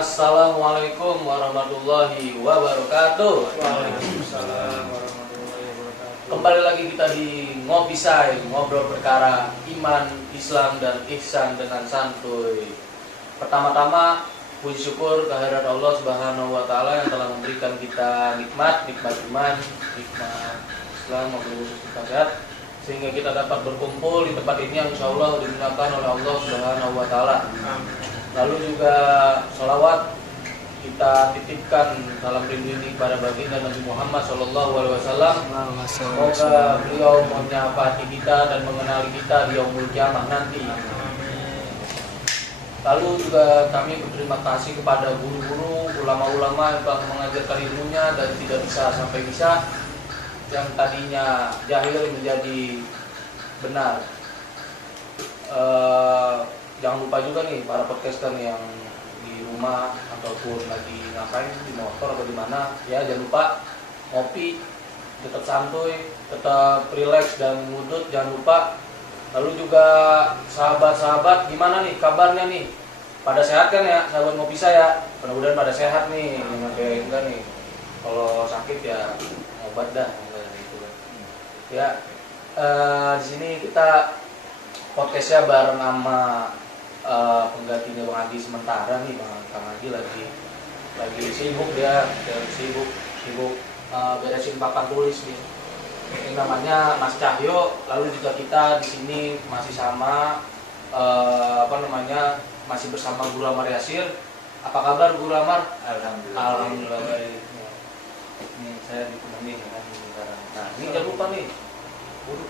Assalamualaikum warahmatullahi wabarakatuh. Waalaikumsalam warahmatullahi wabarakatuh. Kembali lagi kita di Ngopi Say, ngobrol perkara iman, Islam dan ihsan dengan santuy. Pertama-tama puji syukur kehadirat Allah Subhanahu wa taala yang telah memberikan kita nikmat iman, nikmat Islam maupun nikmat sehat, sehingga kita dapat berkumpul di tempat ini yang insyaallah dimuliakan oleh Allah Subhanahu wa taala. Lalu juga sholawat kita titipkan salam rindu ini kepada baginda Nabi Muhammad SAW. Semoga beliau menyafati kita dan mengenali kita di yaumul kiamah nanti. Lalu juga kami berterima kasih kepada guru-guru, ulama-ulama yang telah mengajarkan ilmunya dari tidak bisa sampai bisa, yang tadinya jahil menjadi benar. Jangan lupa juga nih para podcaster yang di rumah ataupun lagi ngapain di motor atau di mana, ya jangan lupa ngopi, tetap santuy, tetap relax dan ngudut, jangan lupa. Lalu juga sahabat-sahabat gimana nih kabarnya nih? Pada sehat kan ya sahabat Ngopi Saya? Mudah-mudahan pada sehat nih, yang kayak enggak nih. Kalau sakit ya obat dah gitu kan. Ya, di sini kita podcastnya bareng sama penggantinya Bang Adi sementara nih. Bang Adi lagi sibuk, dia sibuk beresin papan tulis nih. Ini namanya Mas Cahyo. Lalu juga kita di sini masih sama masih bersama Guru Amar Yasir. Apa kabar Guru Amar? Alhamdulillah baik. Ini saya ditemani dengan sekarang. Nah, ini jangan lupa nih, Guru.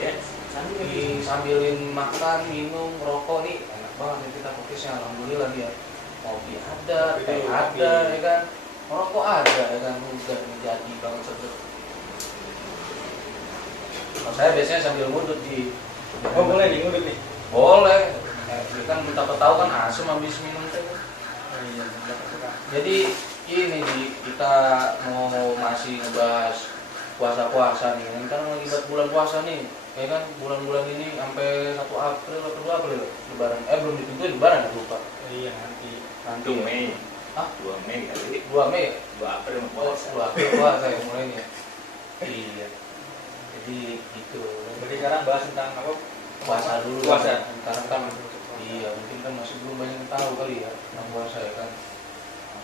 Ya, sambilin makan, minum, rokok nih. Enak banget kita fokusnya, alhamdulillah dia. Kopi ada, teh ada, ya kan. Rokok ada, ya kan. Udah menjadi banget seger. Kalau saya biasanya sambil ngudut di. Oh boleh nih ngudut nih? Boleh. Kita kan minta tahu kan asam habis minum teh. Oh iya, Jadi ini kita mau masih ngebahas puasa-puasa nih. Kan lagi bulan puasa nih. Ya kan bulan-bulan ini sampai 1 April atau 2 April lebaran. Belum ditentuin lebaran, lupa. Iya nanti 2 Mei. Hah? 2 Mei kali. 2 Mei. 2 April puasa. 2 April puasa ya mulainya. Iya. Jadi gitu. Berarti sekarang bahas tentang apa? Puasa dulu. Puasa. Sekarang kan iya, mungkin kan masih belum banyak yang tahu kali ya tentang puasa ya kan.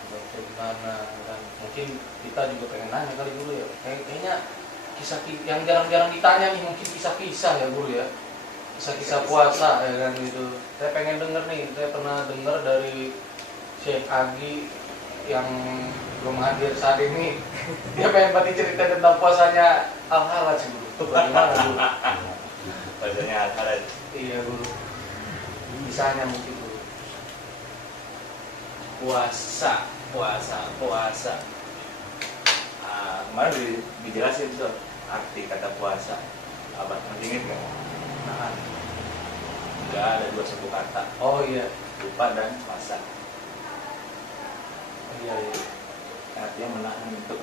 Baca gimana kan. Mungkin kita juga pengen nanya kali dulu ya. Kayaknya kisah yang jarang-jarang ditanya nih, mungkin kisah-kisah ya Guru ya. Kisah-kisah puasa ya kan gitu. Saya pengen denger nih, saya pernah dengar dari Syekh Agi yang belum hadir saat ini. Dia pengen banget cerita tentang puasanya Al-Halaj Guru. Itu bagaimana Guru? Puasanya Al-Halaj. Iya Guru. Kisahnya mungkin Guru. Puasa. Kemarin dijelasin tuh arti kata puasa. Abang ingat nggak? Nah, Nggak ada 2 suku kata. oh iya. Lupa dan puasa. Iya. Artinya menahan untuk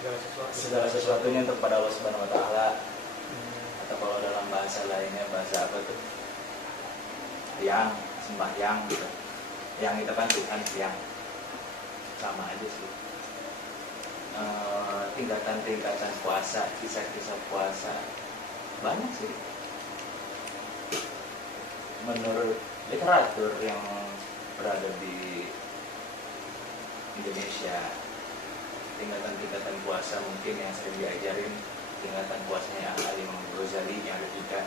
segala sesuatu. segala sesuatunya untuk pada Allah Subhanahu Wa Taala. Atau kalau dalam bahasa lainnya bahasa apa tuh? Yang sembahyang gitu. Yang itu kan Tuhan yang sama aja sih. Tingkatan-tingkatan puasa, kisah-kisah puasa banyak sih. Menurut literatur yang berada di Indonesia, tingkatan-tingkatan puasa mungkin yang sering diajarin tingkatan puasanya Al-Imam Ghazali yang ada 3.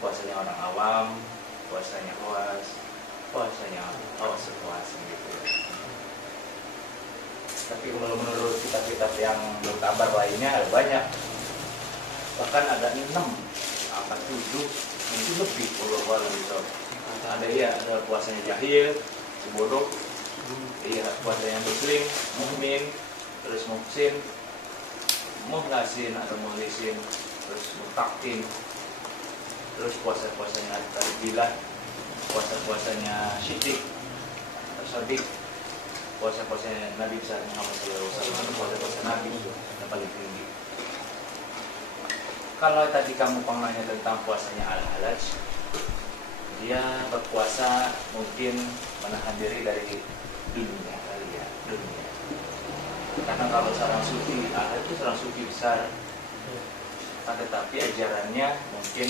Puasanya orang awam, puasanya khawas, puasanya puasa gitu ya. Tapi kalau menurut kitab-kitab yang berkabar lainnya ada banyak, bahkan ada 6 apa 7 mungkin lebih kalau gitu. Ada puasanya jahil, si bodoh, iya puasanya muslim, mukmin, terus muhsin, muhlasin atau muhlisin, terus mutakin, terus puasa-puasanya al-bilah, puasa-puasanya syidik, sodik, puasa-puasanya Nabi besar Muhammad SAW, puasa-puasa Nabi yang paling tinggi. Kalau tadi kamu pengennya tentang puasanya Al-Halaj, dia berpuasa mungkin menahan diri dari dunia kali ya, dunia. Karena kalau seorang sufi, itu seorang sufi besar, tetapi ajarannya mungkin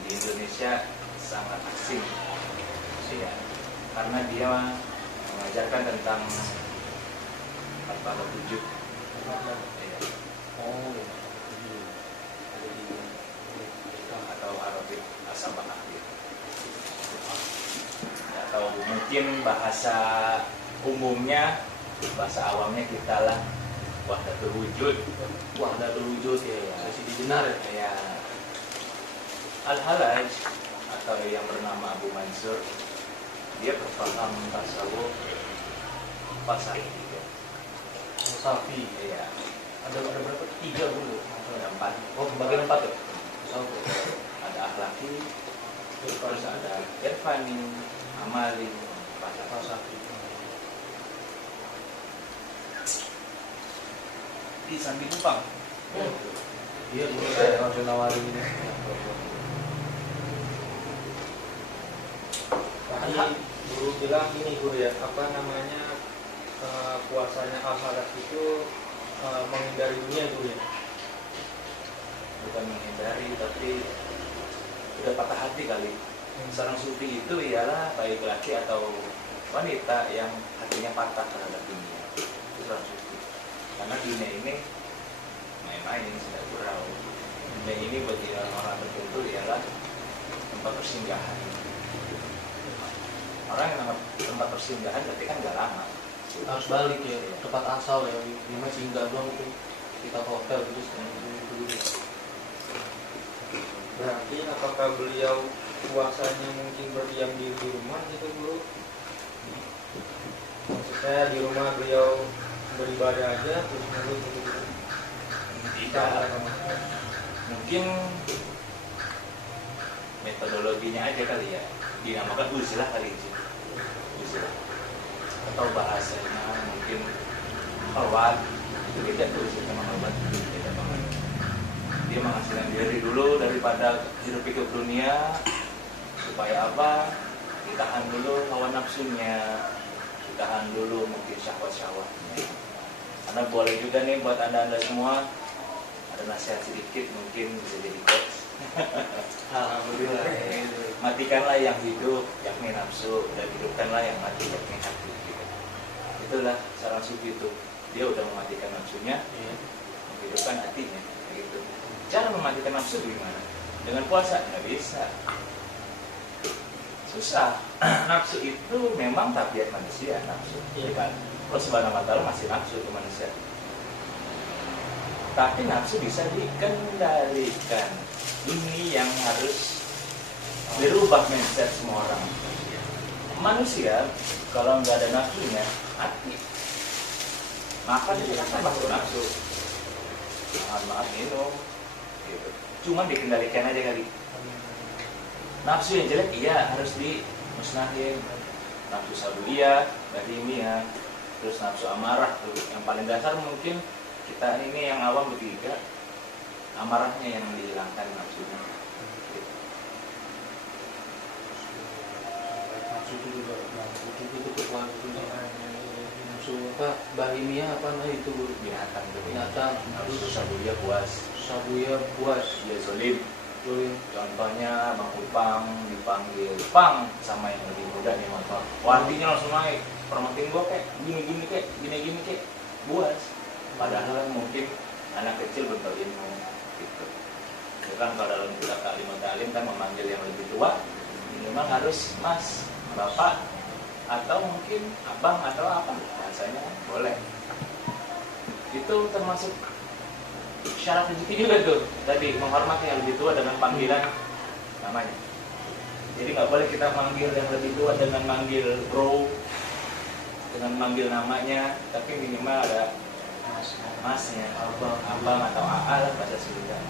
di Indonesia sangat asing, ya. Karena dia mengajarkan tentang martabat wujud, ya. Oh, Atau Arabik asabah akhir, atau mungkin bahasa umumnya, bahasa awamnya kita lah wahdatul wujud. wahdatul wujud ya, sesi dijenar ya. Ya, Al-Halaj atau yang bernama Abu Mansur, dia berpaham tasawuf pasal tiga. Safi. Ya, Ada berapa? 3 dulu. ada 4. Oh, bagian 4 ya? Safi. Ada akhlaki, terus ada irfani, amali, pasal. Safi. Di Sandi Kupang. Iya, dulu saya langsung nawarin ini. Tadi guru bilang ini guru ya, apa namanya, puasanya Al-Halaj itu menghindari dunia guru ya. Bukan menghindari, tapi udah patah hati kali. Seorang sufi itu ialah baik laki atau wanita yang hatinya patah terhadap dunia. Itu seorang sufi. Karena dunia ini main-main, sudah gurau. Dunia ini bagi orang tertentu ialah tempat persinggahan. Orang yang tempat persinggahan berarti kan gak lama. Harus balik ya, tempat asal ya. Ini mah singgah doang tuh. Kita ke hotel gitu dulu. Berarti apakah beliau puasanya mungkin berdiam diri di rumah gitu guru? Maksudnya di rumah beliau beribadah aja terus nunggu gitu. Tidak. Mungkin metodologinya aja kali ya, dinamakan uzilah kali itu. Uzilah. Atau bahasanya mungkin khalwat, itu beda tuh sama khalwat, beda banget. Dia menghasilkan diri dulu daripada hidup-hidup dunia, supaya apa? Ditahan dulu hawa nafsunya, ditahan dulu mungkin syahwat-syahwatnya. Karena boleh juga nih buat anda semua, ada nasihat sedikit mungkin bisa jadi coach. Alhamdulillah. Matikanlah yang hidup, yakni nafsu, dan hidupkanlah yang mati, yakni hati. Gitu. Itulah seorang sufi itu, dia udah mematikan nafsunya, Iya. menghidupkan hatinya. Gitu. Cara mematikan nafsu gimana? Dengan puasa nggak bisa. Susah. Nafsu itu memang tabiat manusia, nafsu. Iya. Kan? Allah Subhanahu wa Ta'ala masih nafsu ke manusia. Tapi nafsu bisa dikendalikan. Ini yang harus dirubah mindset semua orang. Manusia kalau nggak ada nafsunya mati. Makan itu kan masuk nafsu. Maaf minum, gitu. Cuma dikendalikan aja kali. Nafsu yang jelek iya harus dimusnahin. Nafsu sabuiyah, bahimiyah, terus nafsu amarah tuh. Yang paling dasar mungkin kita ini yang awam bertiga, amarahnya yang dihilangkan nafsunya. Gitu. Nafsu itu juga, itu kekuatan nafsu apa? Bahimia apa nah itu guru? Binatang tuh. Binatang. Nafsu sabuiyah puas, Sabuya buas. dia zolim. Jolim. Contohnya Bang Upang dipanggil Pang sama yang lebih muda nih motor. Wardinya langsung naik. Permenting gua kayak gini-gini kayak buas. Padahal mungkin anak kecil belum ilmu gitu. Itu kan kalau dalam kitab Ta'lim kan memanggil yang lebih tua minimal harus mas, bapak, atau mungkin abang atau apa bahasanya boleh. Itu termasuk syarat rezeki juga tuh. Tadi menghormati yang lebih tua dengan panggilan namanya. Jadi nggak boleh kita manggil yang lebih tua dengan manggil bro, dengan manggil namanya, tapi minimal ada masnya, abang atau AA lah bahasa Sunda.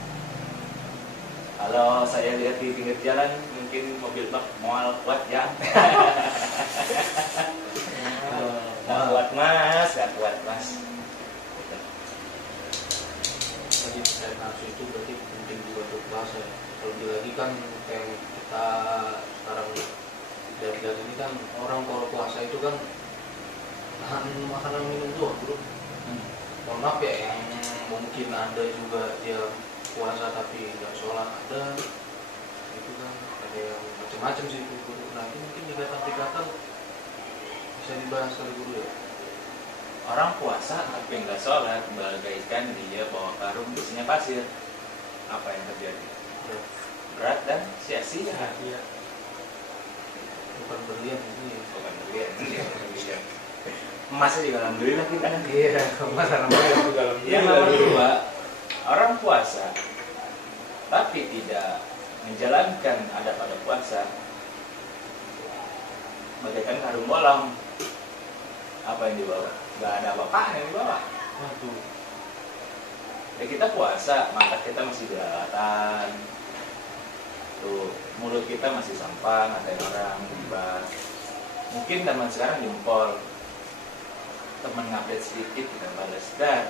Kalau saya lihat di pinggir jalan mungkin mobil bak mual kuat ya. Nggak kuat mas. Jadi nafsu itu berarti penting juga untuk puasa ya. Terlebih lagi kan kayak kita sekarang lihat ini kan orang kalau puasa itu kan nahan makanan minum doang bro. Mohon maaf ya yang mungkin ada juga dia puasa tapi nggak sholat ada, itu kan ada yang macam-macam sih itu guru. Nah itu mungkin tingkatan bisa dibahas kali guru ya. Orang puasa tapi nggak sholat, bagaikan dia bawa karung isinya pasir. Apa yang terjadi? Berat dan sia-sia. Iya. Bukan berlian ini. Bukan berlian. Emasnya juga alhamdulillah kita. Iya, emas alhamdulillah juga Yang nomor dua, orang puasa tapi tidak menjalankan adab pada puasa, bagaikan karung bolong. Apa yang dibawa? Gak ada apa-apaan yang dibawa. Waduh. Ya kita puasa, mata kita masih jelalatan. Tuh, mulut kita masih sampah, ngatain orang, gibah. Mungkin teman sekarang jempol. Teman ngupdate sedikit kita balas dar.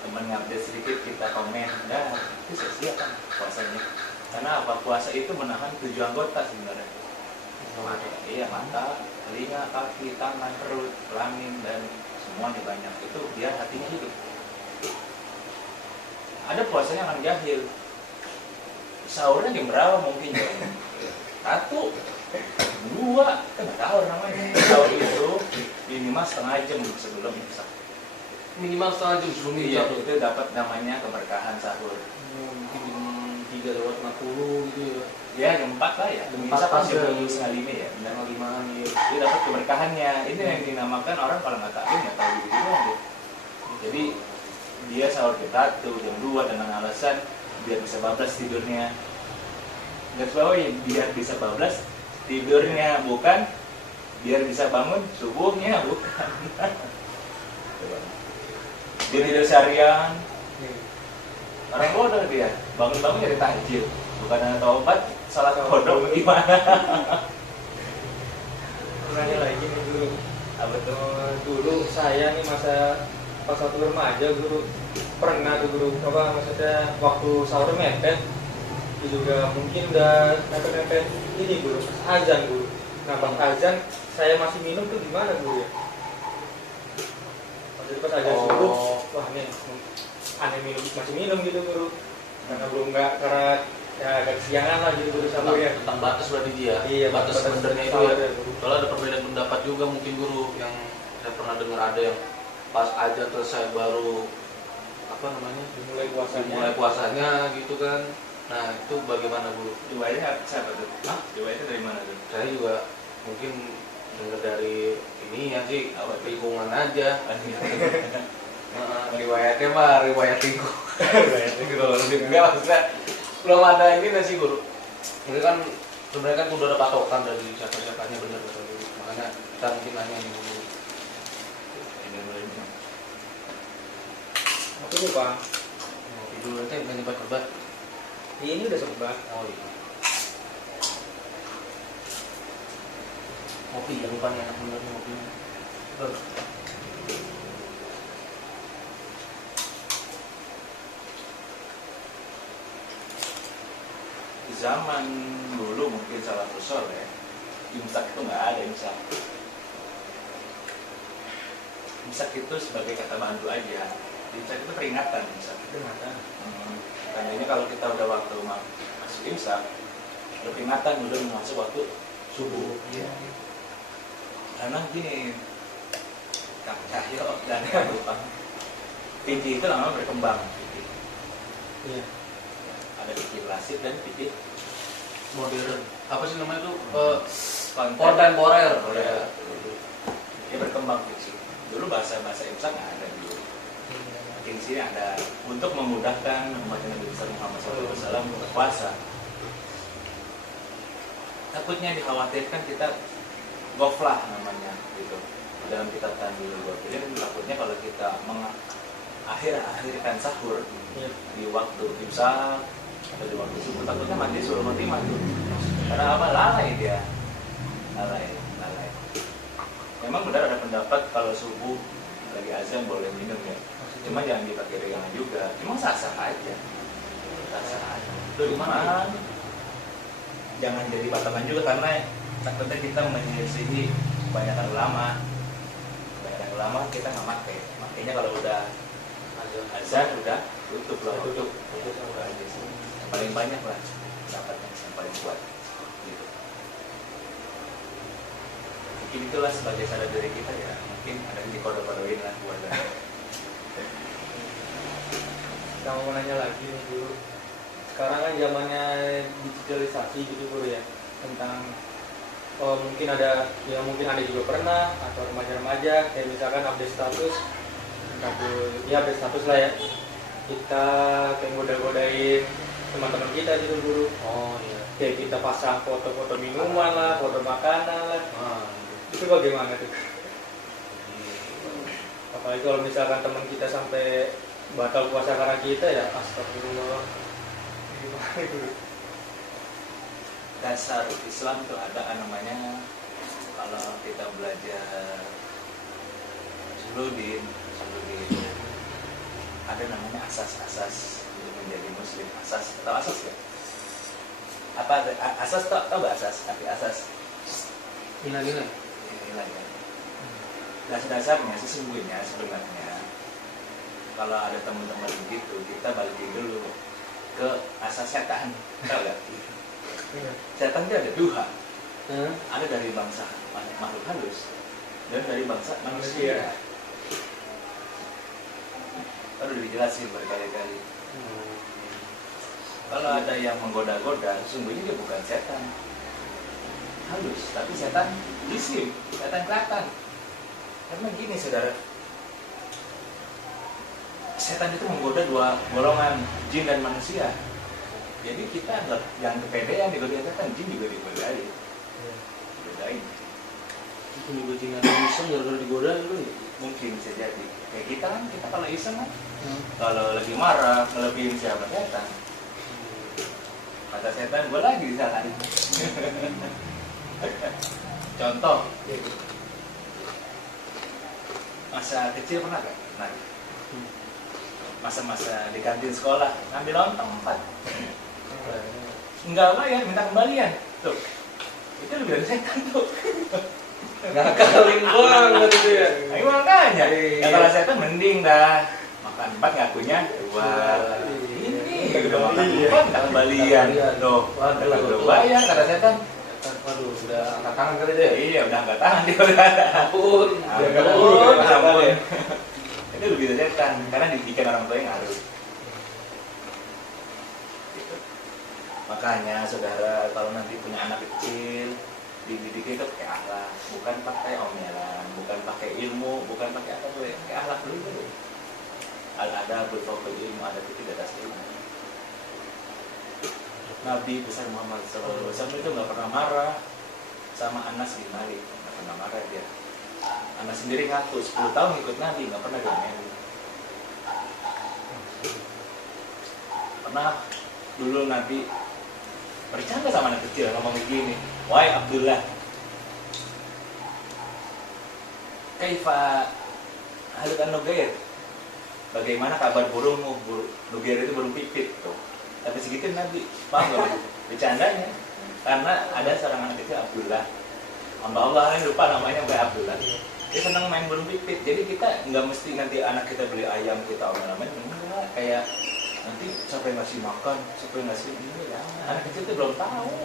Teman ngupdate sedikit kita komen dar. Itu sia-sia kan puasanya. Karena apa? Puasa itu menahan 7 anggota sebenarnya. Iya, mata, telinga, kaki, tangan, perut, kelamin, dan semuanya banyak. Itu biar hatinya hidup. Ada puasanya orang jahil. Sahurnya jam berapa mungkin jam 1, 2, kan nggak tahu namanya. Sahur itu minimal setengah jam sebelum imsak. Minimal setengah jam sebelum Iya, imsak. itu dapat namanya keberkahan sahur. Mungkin jam 3:50 gitu ya. Ya, jam 4 lah ya. Jam Imsak 4 kan pas jam ya. 4:30 ya. Benar. 5:05 ya. Dia dapat keberkahannya. Ini yang dinamakan orang kalau nggak tahu nggak tahu gitu doang. Jadi dia sahur kita tuh jam 2 dengan alasan biar bisa bablas tidurnya. Nggak bawain biar bisa bablas tidurnya, bukan biar bisa bangun subuhnya, bukan. Dia tidur seharian. Orang bodoh dia, bangun-bangun jadi takjil, bukan ada taubat, salat bodoh gimana? Nanya lagi nih guru. Apa tuh? Dulu saya nih masa pas waktu remaja guru pernah tuh guru apa maksudnya waktu sahur mepet itu juga mungkin udah mepet-mepet ini guru pas azan guru. Nah pas azan saya masih minum tuh gimana guru ya? Pas azan subuh, wah nih aneh minum masih minum gitu guru karena belum karena ya agak kesiangan lah gitu guru sahur ya. Tentang batas berarti dia. Iya, batas sebenarnya itu sahur ya. guru. Soalnya ada perbedaan pendapat juga mungkin guru yang saya pernah dengar ada yang pas aja selesai baru apa namanya Dimulai puasanya gitu kan. Nah itu bagaimana guru? Riwayatnya siapa tuh? Hah? Riwayatnya dari mana tuh? Saya juga mungkin dengar dari ini ya sih awal lingkungan aja. Riwayatnya mah riwayat lingkungan. Enggak maksudnya belum ada ini nggak sih guru? Ini kan sebenarnya kan udah ada patokan dari siapa-siapanya benar kata guru. Makanya kita mungkin nanya ini guru. Apa tuh Pak? Ngopi dulu nanti nggak nyebat korban. Ini udah serba. Oh iya. Ngopi jangan lupa nih enak bener nih ngopinya. Betul. Zaman dulu mungkin salah usul ya. Imsak itu nggak ada imsak. Imsak itu sebagai kata bantu aja. Imsak itu peringatan imsak. Peringatan. Tandanya kalau kita udah waktu masuk imsak, udah peringatan udah masuk waktu subuh. Iya. Karena gini, Kang Cahyo dan Kang Lupang, fikih itu lama berkembang. Fikih. Iya. Ada fikih klasik dan fikih Modern. Apa sih namanya itu? kontemporer. Kontemporer. Dia berkembang fikih. Dulu bahasa-bahasa imsak nggak ada dulu. Di sini ada untuk memudahkan umat Nabi besar Muhammad SAW berpuasa. Takutnya dikhawatirkan kita goflah namanya gitu. Dalam kitab Tanbihul Ghafilin takutnya kalau kita mengakhirkan sahur di waktu imsak atau di waktu subuh takutnya mati suruh mati. Karena apa? Lalai dia. Lalai. Memang benar ada pendapat kalau subuh lagi azan boleh minum ya. Cuma jangan dipakai pegangan juga. Cuma sah-sah aja. Sah-sah aja. Dari mana? jangan jadi patokan juga, karena takutnya kita menyelisihi kebanyakan ulama kita nggak pakai, makanya kalau udah azan udah tutup loh, Tutup. Udah aja sih. Yang paling banyak lah dapatnya, yang paling kuat gitu. Mungkin itulah sebagai sadar diri kita ya, mungkin ada yang dikode-kodein lah buat Kita mau nanya lagi nih guru. Sekarang kan zamannya digitalisasi gitu guru ya, tentang mungkin ada yang mungkin ada juga pernah atau remaja-remaja kayak misalkan update status, entah tuh ya update status lah ya, kita kayak goda-godain teman-teman kita gitu guru. Oh iya. Kayak kita pasang foto-foto minuman lah, foto makanan lah. Ah, Itu bagaimana tuh? Apalagi kalau misalkan teman kita sampai batal puasa karena kita ya, astagfirullah. Gimana itu? dasar Islam itu ada namanya, kalau kita belajar suludin ada namanya asas-asas untuk menjadi muslim. Asas, tahu asas ya? Apa asas, tahu nggak asas? Arti asas nilai-nilai. nilai ya. Dasar-dasarnya sesungguhnya sebenarnya kalau ada teman-teman begitu, kita balikin dulu ke asas setan. Tahu nggak? Setan itu ada dua, ada dari bangsa makhluk halus dan dari bangsa manusia. Baru dijelasin berkali-kali. Kalau ada yang menggoda-goda, sesungguhnya dia bukan setan halus, tapi setan jisim, setan kelihatan. Karena gini saudara, setan itu menggoda dua golongan, jin dan manusia. Jadi kita yang kepedean digodain setan, jin juga digodain. Digodain. Itu juga jangan iseng gara-gara digoda itu. Mungkin bisa jadi. Kayak kita kan, kita kalau iseng kan, kalau lagi marah, ngelebihin siapa setan. Kata setan, gue lagi setan. Contoh, masa kecil pernah gak? Nah, masa-masa di kantin sekolah, ngambil lontong 4. Enggak bayar, minta kembalian. Tuh, itu lebih dari setan tuh. Ngakalin banget itu ya. Ayo makanya, Iya. ya kalau setan mending dah makan 4 ngakunya 2. Ini udah makan 4 nggak kembalian. Loh, udah bayar kata setan. Waduh, sudah angkat tangan kali deh. Iya, udah angkat tangan dia udah. Ampun. Ampun. Itu lebih dari setan, karena didikan orang tua yang ngaruh. Gitu. Makanya saudara, kalau nanti punya anak kecil, dididik itu pakai akhlak, bukan pakai omelan, bukan pakai ilmu, bukan pakai apa tuh ya, pakai akhlak dulu. Ada berfokul ilmu, ada itu di atas ilmu. Nabi besar Muhammad SAW itu nggak pernah marah sama Anas bin Malik, nggak pernah marah dia. Anas sendiri ngaku 10 tahun ikut Nabi, nggak pernah diomelin. Pernah dulu Nabi bercanda sama anak kecil, ngomong begini, wahai Abdullah, kaifa halukan nugair, bagaimana kabar burungmu? Nugair itu burung pipit tuh. Tapi segitu Nabi, paham gak? Bercandanya, karena ada seorang anak kecil Abdullah, hamba Allah yang lupa namanya kayak Abdullah, dia senang main burung pipit. Jadi kita nggak mesti nanti anak kita beli ayam kita omel-omel, enggak, kayak nanti siapa yang ngasih makan, siapa yang ngasih ini ya. Anak kecil itu belum tahu,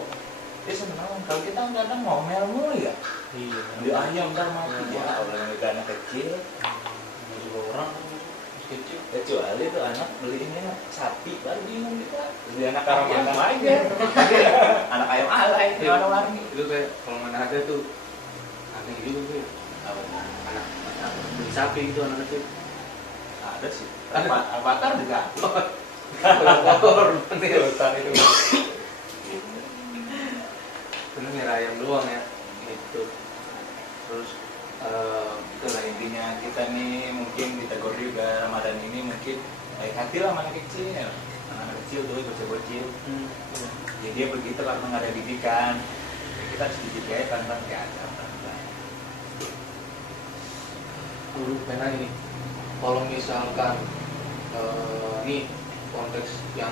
dia senang. Kalau kita kadang ngomel mulu ya, Iya. beli ayam ntar mati ya. Kalau mereka anak kecil, Ada juga orang kecil. kecuali itu anak belinya sapi, baru bingung kita beli anak Karang ayam ayam. aja. Anak ayam alay, Iya. warna-warni. Itu kayak kalau mana ada tuh aneh gitu tuh. Anak beli sapi itu anak kecil. Ada sih. Ada. Avatar juga. Kotor nih hutan itu. Itu merah ayam doang ya. Itu. Terus Itulah intinya, kita nih mungkin ditegur juga Ramadan ini mungkin baik hati lah sama anak kecil. Anak kecil tuh bocil-bocil. Ya dia begitu karena nggak ada didikan. Ya, kita harus didik ya tentang keadaan. dulu pernah ini. Kalau misalkan nih konteks yang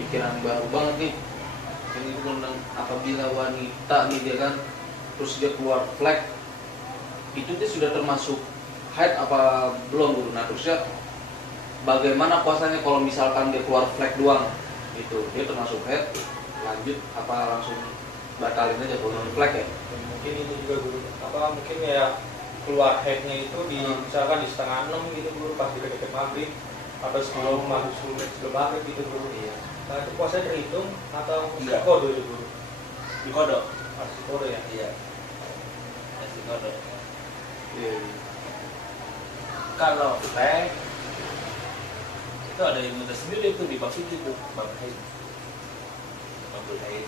pikiran baru banget nih, Kan itu undang apabila wanita nih dia kan terus dia keluar flek itu dia sudah termasuk haid apa belum guru? Nah terusnya bagaimana puasanya kalau misalkan dia keluar flek doang itu dia termasuk haid lanjut apa langsung batalin aja kalau non flek ya? Mungkin itu juga guru mungkin ya keluar headnya itu di misalkan di setengah 6 gitu guru, pas deket-deket maghrib atau sebelum maghrib, sebelum maghrib gitu guru. Iya. Nah itu puasa terhitung atau Enggak. kode itu guru? Di kodok. Harus kode ya? Iya. Di kodok. Iya. Kalau flek itu ada ilmu tersendiri itu di bab itu bab haid. Bab haid.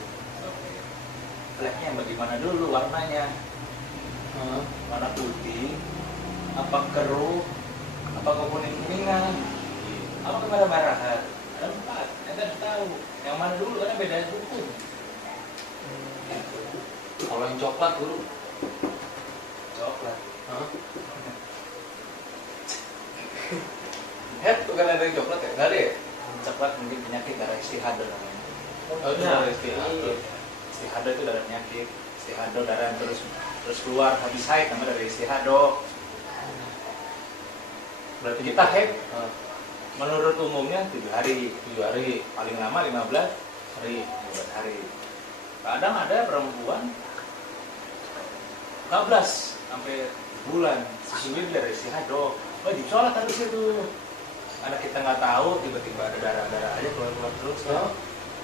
Fleknya bagaimana dulu warnanya? Warna putih, apa keruh, apa kuning-kuningan, apa merah-merahan? Ada 4, Anda tahu. Yang mana dulu karena beda hukum. Kalau yang coklat guru? Coklat. Hah? Head bukan ada yang coklat ya? Nggak ada ya? Coklat mungkin penyakit darah istihada namanya. Oh, itu Nah, darah istihada. Istihada itu darah penyakit. Istihada darah yang terus keluar habis haid namanya dari istihada. Berarti Kita haid menurut umumnya 7 hari, 7 hari, paling lama 15 hari. 15 hari. Kadang ada perempuan 14 sampai bulan sesungguhnya dari istihada. Wajib sholat harus itu. Karena kita nggak tahu tiba-tiba ada darah-darah aja keluar terus. Ya.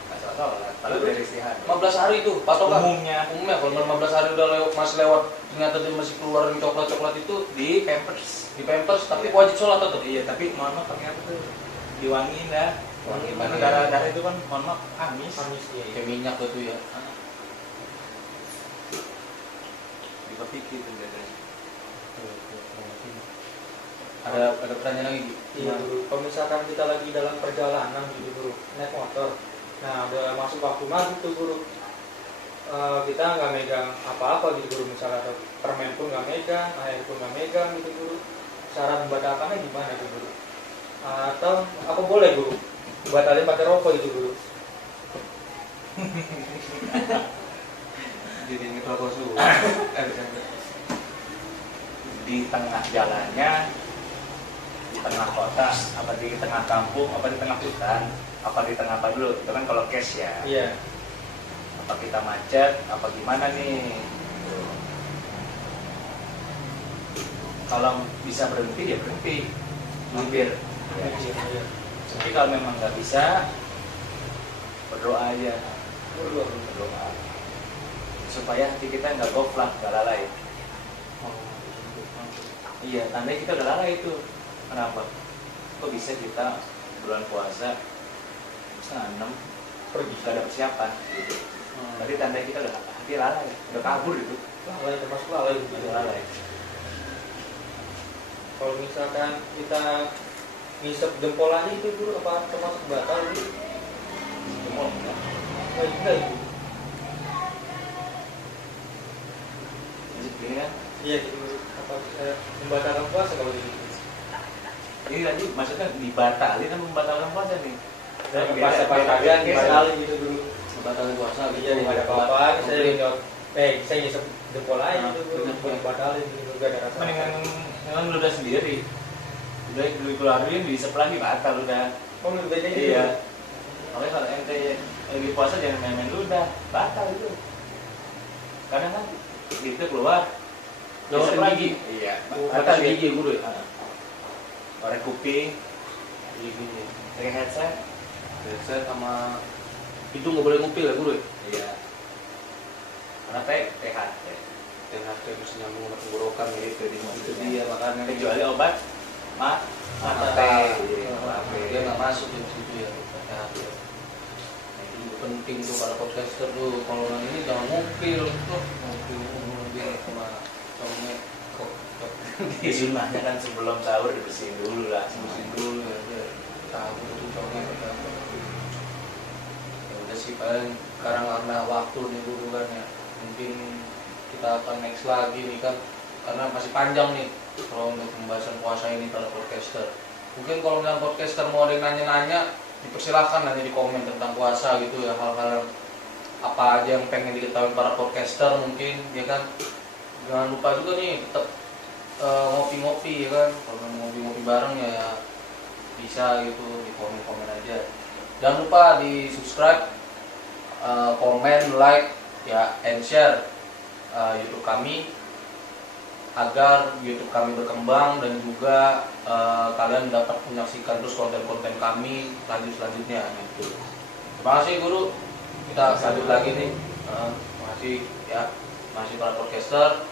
Nggak sholat. Padahal dari istihada. 15 hari itu patokan. Umumnya Umumnya kalau 15 hari udah masih lewat ternyata dia masih keluar yang coklat-coklat itu di Pampers. di pampers tapi wajib sholat tetap. Iya, tapi mohon maaf pakai apa tuh? Diwangiin dah. Wangi Karena pakai darah-darah itu kan mohon maaf amis. Amis ya. kayak minyak gitu ya. Dipikir itu dari. Ada pertanyaan lagi Gi? Iya guru, kalau misalkan kita lagi dalam perjalanan gitu guru, naik motor, nah udah masuk waktu maghrib tuh guru, kita nggak megang apa-apa gitu guru, misalnya ada permen pun nggak megang, air pun nggak megang gitu guru, cara membatalkannya gimana gitu guru? Atau apa boleh guru? Batalin pakai rokok gitu guru? Jadi ini kalau suhu. Di tengah jalannya, di tengah kota, apa di tengah kampung, apa di tengah hutan, apa di tengah apa dulu? Itu kan kalau cash ya. Iya. Apa kita macet, apa gimana nih? Tuh. Kalau bisa berhenti ya berhenti, mampir. Ya. Iya. Tapi kalau memang nggak bisa, berdoa aja. Berdoa. Supaya hati kita nggak goflak, nggak lalai. Iya, tandanya kita udah lalai itu. Kenapa? Kok bisa kita bulan puasa setengah 6 Pergi. gak ada persiapan gitu. Berarti tandanya kita udah hati lalai, udah kabur itu. Lalai, termasuk lalai gitu. Udah lalai. Kalau misalkan kita ngisep jempol aja itu guru, apa termasuk batal gitu? Jempol enggak. Enggak itu. Masih begini kan? Iya gitu. Apa bisa membatalkan puasa kalau gitu? Ini tadi maksudnya dibatalin atau membatalkan puasa nih? Pas-pas aja dibatalin gitu dulu. Batalin puasa gitu. Iya, nggak ada apa-apa. Saya Komplit. nyot, saya ngisep jempol aja gitu dulu. Bener. Bukan batalin gitu, gak ada rasa. Mendingan dengan ludah sendiri. Udah dikeluarin, diisep lagi batal udah. Oh, lebih baik gitu. Iya. Makanya kalau ente lagi puasa jangan main-main ludah, batal itu. Kadang kan gitu keluar, Lewatin diisep lagi. gigi. Iya. Batal gigi guru ya. Korek kuping, Gigi. pakai headset. Headset sama itu nggak boleh ngupil ya guru ya. Iya. Karena THT. THT mesti nyambung sama tenggorokan ya. Itu di Itu dia makanya kecuali obat mata. mata. Iya, Dia nggak masuk di situ ya. THT. Nah, itu juga penting tuh para podcaster tuh kalau yang ini jangan ngupil tuh ngupil sama cowoknya kok Di sunahnya kan sebelum sahur dibersihin dulu lah. musim dulu ya biar tahu tuh cowoknya apa. Ya udah sih paling sekarang karena waktu nih guru kan ya mungkin kita akan next lagi nih kan karena masih panjang nih kalau untuk pembahasan puasa ini para podcaster. Mungkin kalau misalnya podcaster mau ada yang nanya-nanya dipersilahkan nanti di komen tentang puasa gitu ya hal-hal apa aja yang pengen diketahui para podcaster mungkin, ya kan. Jangan lupa juga nih tetap ngopi-ngopi, ya kan. Kalau mau ngopi-ngopi bareng ya bisa gitu, di komen-komen aja. Jangan lupa di subscribe, komen, like, ya, and share YouTube kami agar YouTube kami berkembang dan juga kalian dapat menyaksikan terus konten-konten kami selanjutnya gitu. Terima kasih guru. Kita lanjut lagi nih. Terima kasih ya, masih para podcaster.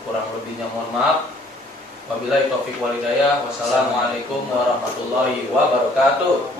Kurang lebihnya mohon maaf. Wabillahi taufiq wal hidayah. Wassalamualaikum warahmatullahi wabarakatuh.